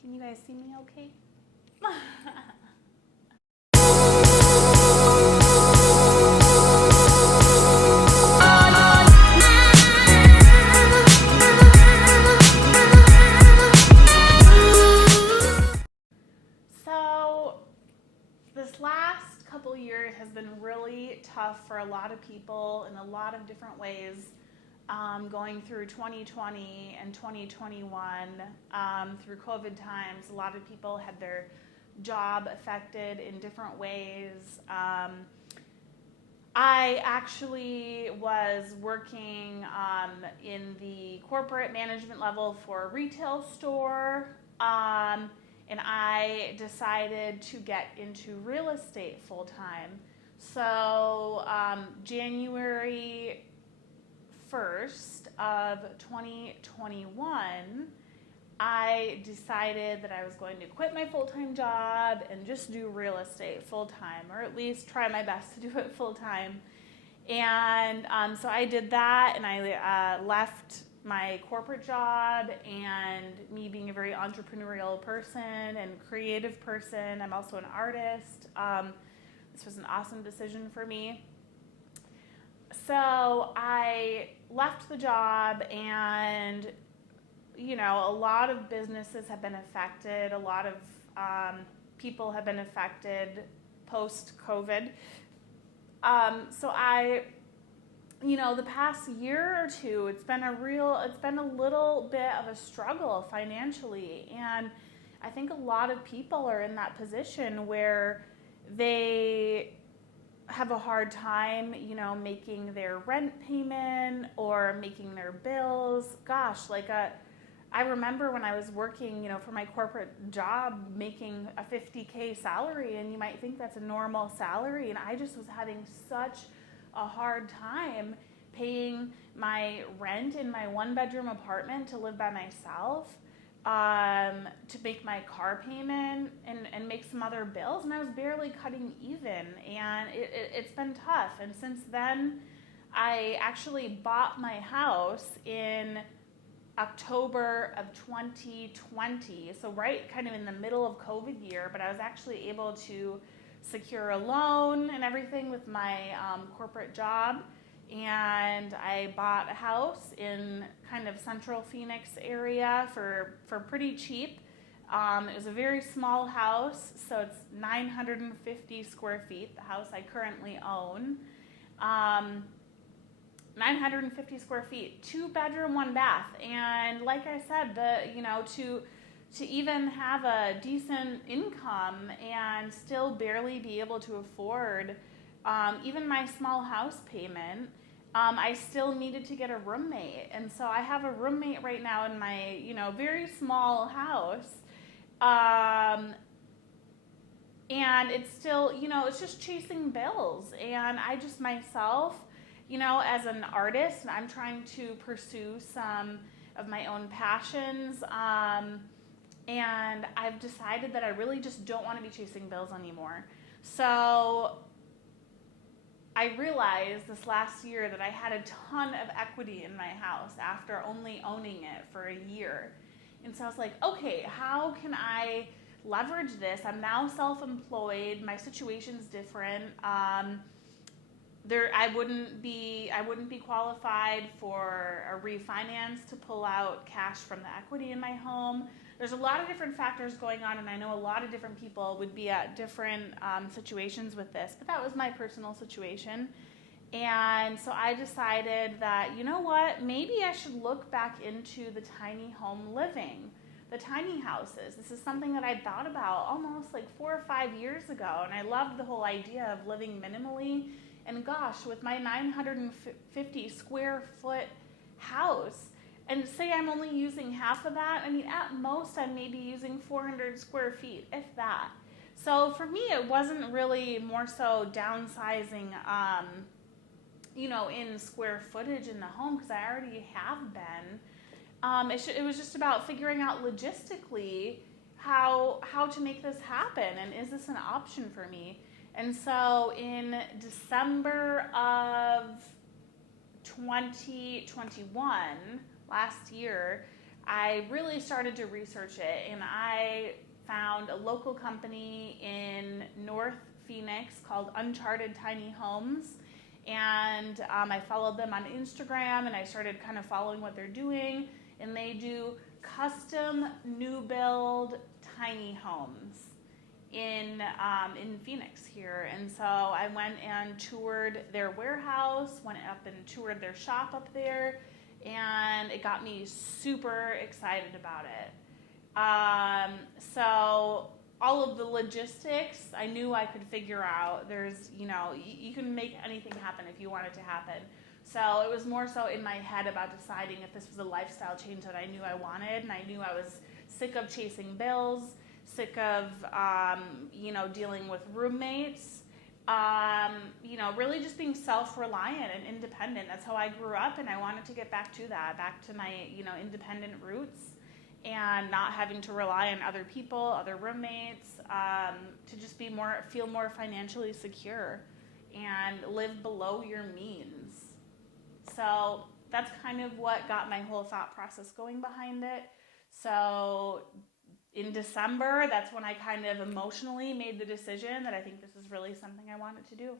Can you guys see me okay? So this last couple years has been really tough for a lot of people in a lot of different ways. Going through 2020 and 2021 through COVID times, a lot of people had their job affected in different ways. I actually was working in the corporate management level for a retail store, and I decided to get into real estate full time. So January 1st of 2021, I decided that I was going to quit my full-time job and just do real estate full-time, or at least try my best to do it full-time. And so I did that, and I left my corporate job, and me being a very entrepreneurial person and creative person, I'm also an artist. This was an awesome decision for me. So I left the job, and you know, a lot of businesses have been affected. A lot of people have been affected post-COVID. So I, you know, the past year or two, it's been a little bit of a struggle financially. And I think a lot of people are in that position where they have a hard time, you know, making their rent payment or making their bills. Gosh, I remember when I was working, you know, for my corporate job, making a $50K salary, and you might think that's a normal salary, and I just was having such a hard time paying my rent in my one-bedroom apartment to live by myself, to make my car payment and make some other bills, and I was barely cutting even, and it's been tough. And since then, I actually bought my house in October of 2020, so right kind of in the middle of COVID year, but I was actually able to secure a loan and everything with my corporate job, and I bought a house in kind of central Phoenix area for pretty cheap. It was a very small house, so it's 950 square feet, the house I currently own. 950 square feet, 2-bedroom, 1 bath. And like I said, to even have a decent income and still barely be able to afford even my small house payment, I still needed to get a roommate. And so I have a roommate right now in my, you know, very small house. And it's still, you know, it's just chasing bills. And I just myself, you know, as an artist, I'm trying to pursue some of my own passions, and I've decided that I really just don't want to be chasing bills anymore. So I realized this last year that I had a ton of equity in my house after only owning it for a year. And so I was like, okay, how can I leverage this? I'm now self-employed. My situation's different. I wouldn't be qualified for a refinance to pull out cash from the equity in my home. There's a lot of different factors going on, and I know a lot of different people would be at different situations with this, but that was my personal situation. And so I decided that, you know what, maybe I should look back into the tiny home living, the tiny houses. This is something that I'd thought about almost like 4 or 5 years ago, and I loved the whole idea of living minimally. And gosh, with my 950 square foot house, and say I'm only using half of that, I mean, at most I'm maybe using 400 square feet, if that. So for me, it wasn't really more so downsizing, you know, in square footage in the home, because I already have been. It was just about figuring out logistically how to make this happen, and is this an option for me? And so in December of 2021, last year, I really started to research it, and I found a local company in North Phoenix called Uncharted Tiny Homes. And I followed them on Instagram, and I started kind of following what they're doing. And they do custom new build tiny homes in Phoenix here. And so I went and toured their warehouse, went up and toured their shop up there, and it got me super excited about it. So all of the logistics I knew I could figure out. There's, you can make anything happen if you want it to happen. So it was more so in my head about deciding if this was a lifestyle change that I knew I wanted, and I knew I was sick of chasing bills, sick of, dealing with roommates, really just being self-reliant and independent. That's how I grew up, and I wanted to get back to that, back to my, independent roots, and not having to rely on other people, other roommates, to just feel more financially secure and live below your means. So that's kind of what got my whole thought process going behind it. So in December, that's when I kind of emotionally made the decision that I think this is really something I wanted to do.